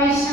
Christ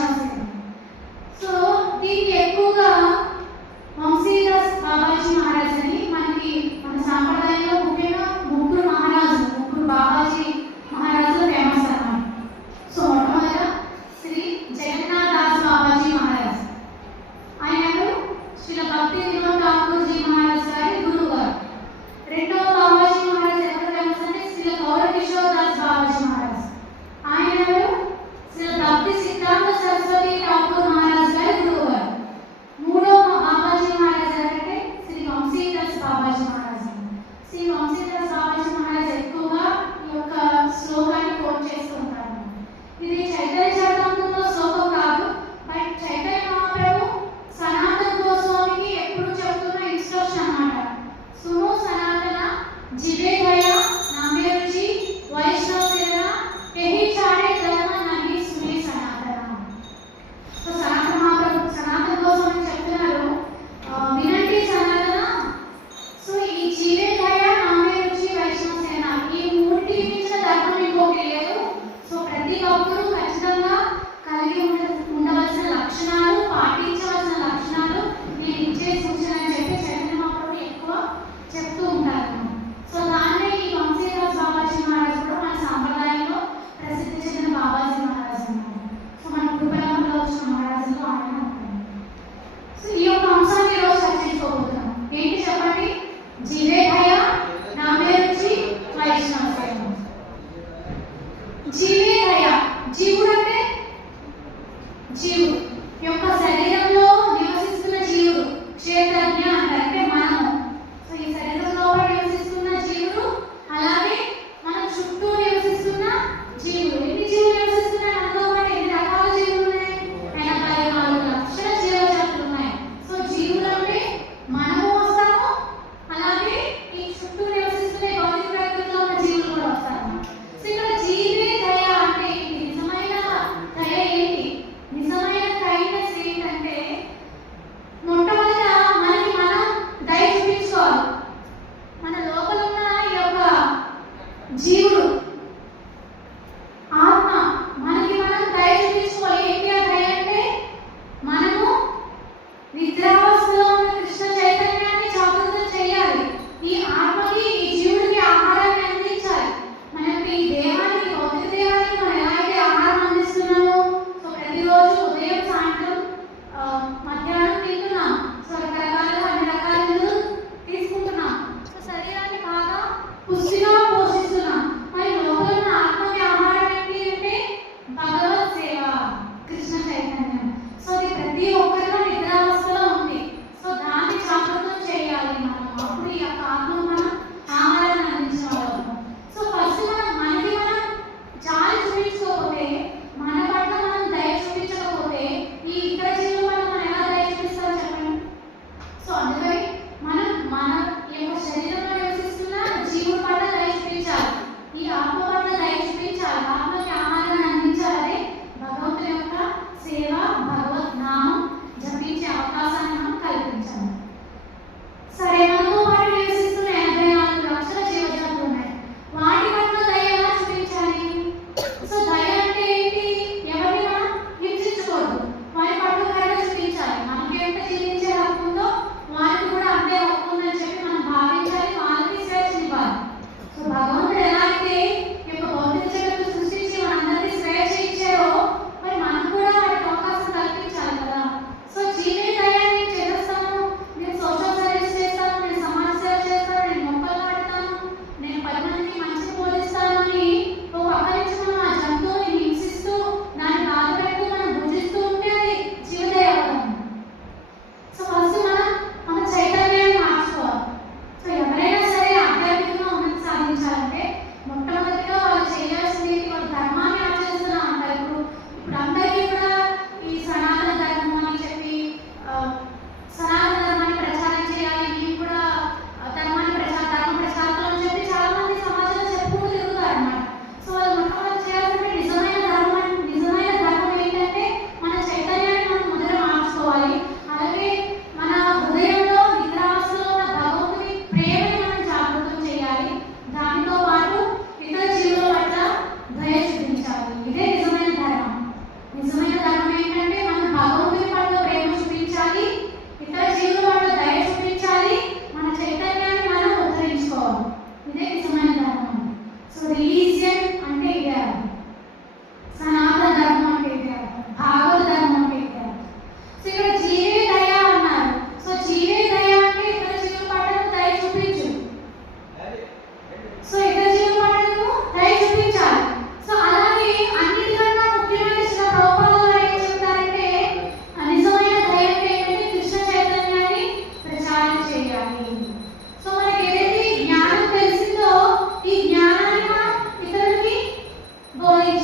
जीव उड़ाते जीव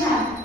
já.